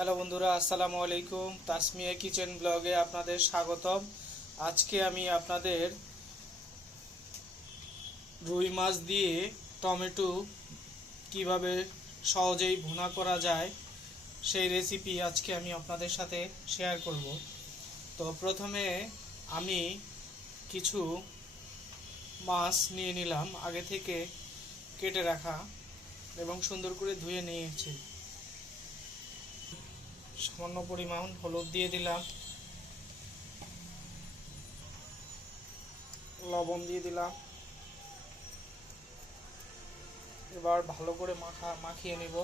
Hello বন্ধুরা, আসসালামু আলাইকুম। তাসমিয়া কিচেন ব্লগে আপনাদের স্বাগতম। আজকে আমি আপনাদের রুই মাছ দিয়ে টমেটো কীভাবে সহজেই ভুনা করা যায় সেই রেসিপি আজকে আমি আপনাদের সাথে শেয়ার করব। তো প্রথমে আমি কিছু মাছ নিয়ে নিলাম, আগে থেকে কেটে রাখা এবং সুন্দর করে ধুয়ে নিয়েছি। সামান্য পরিমাণ হলুদ দিয়ে দিলাম। লবণ দিয়ে দিলাম। এবার ভালো করে মাখা মাখিয়ে নেব।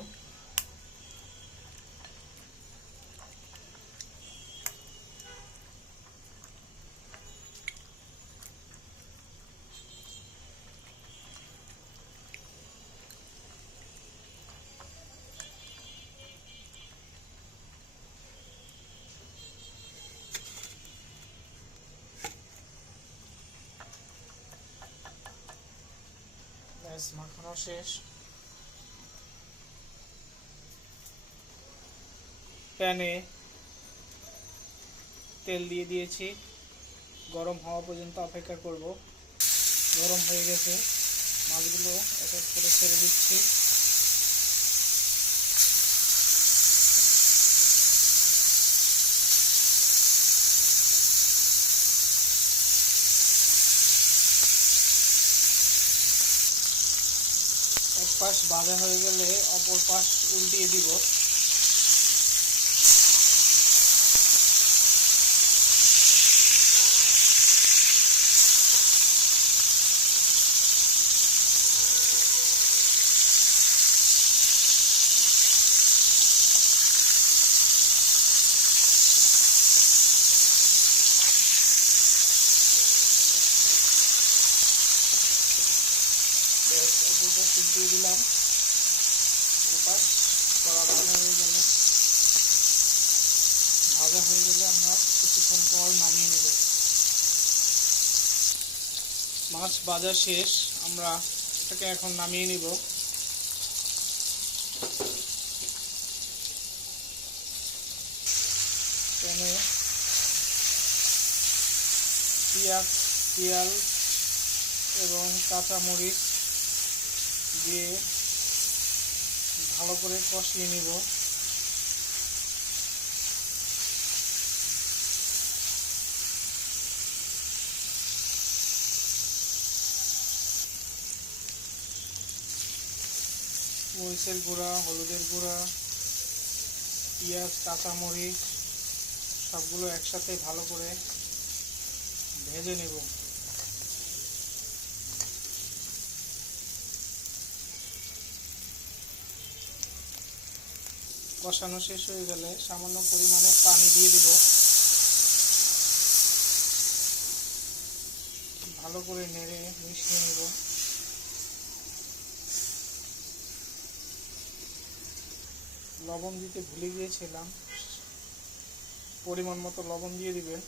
ব্যাস মাখানো শেষ প্যানে তেল দিয়ে দিয়েছি। গরম হওয়া পর্যন্ত অপেক্ষা করব। গরম হয়ে গেছে। মাছগুলো এক এক করে ছেড়ে দিচ্ছি। পাশ বাঁধা হয়ে গেলে অপর পাশ উল্টিয়ে দিব। পাশ উল্টিয়ে দিলাম। এপাশ কড়া ভাজা হয়ে গেলে ভাজা হয়ে গেলে আমরা কিছুক্ষণ পর নামিয়ে নেব। মাছ ভাজা শেষ, আমরা এটাকে এখন নামিয়ে নিব। প্যানে পেঁয়াজ পেঁয়াজ এবং কাঁচামরিচ দিয়ে ভালো করে কষিয়ে নিব। মরিচের গুঁড়া, হলুদের গুঁড়া, পেঁয়াজ, কাঁচামরিচ, সবগুলো একসাথে ভালো করে ভেজে নেব। কষানো শেষ হয়ে গেলে সামান্য পরিমাণে পানি দিয়ে দিব। ভালো করে নেড়ে মিশিয়ে নেব। লবণ দিতে ভুলে গিয়েছিলাম। পরিমাণ মতো লবণ দিয়ে দিবেন।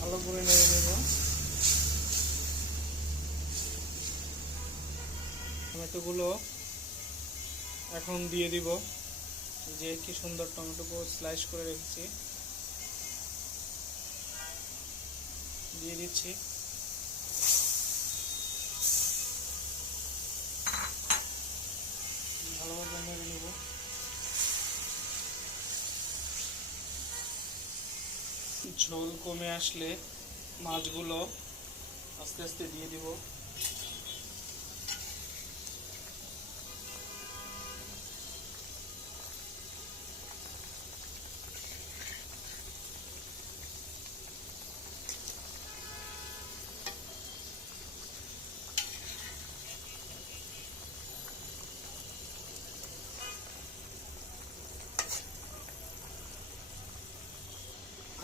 ভালো করে নেড়ে নেব। টমেটোগুলো এখন দিয়ে দিব যে কি সুন্দর টমেটো স্লাইস করে রেখেছি। দিয়ে দিচ্ছি। ভালোভাবে নেড়ে নেব। ঝোল কমে আসলে মাছগুলো আস্তে আস্তে দিয়ে দিব।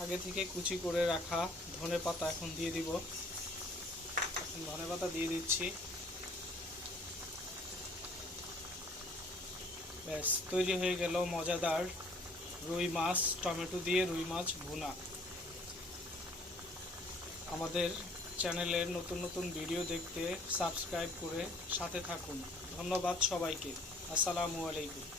আগে থেকে কুচি করে রাখা ধনে পাতা এখন দিয়ে দিব। এখন ধনে পাতা দিয়ে দিচ্ছি। ব্যাস, তৈরি হয়ে গেল মজাদার রুই মাছ, টমেটো দিয়ে রুই মাছ ভুনা। আমাদের চ্যানেলের নতুন নতুন ভিডিও দেখতে সাবস্ক্রাইব করে সাথে থাকুন। ধন্যবাদ সবাইকে। আসসালামু আলাইকুম।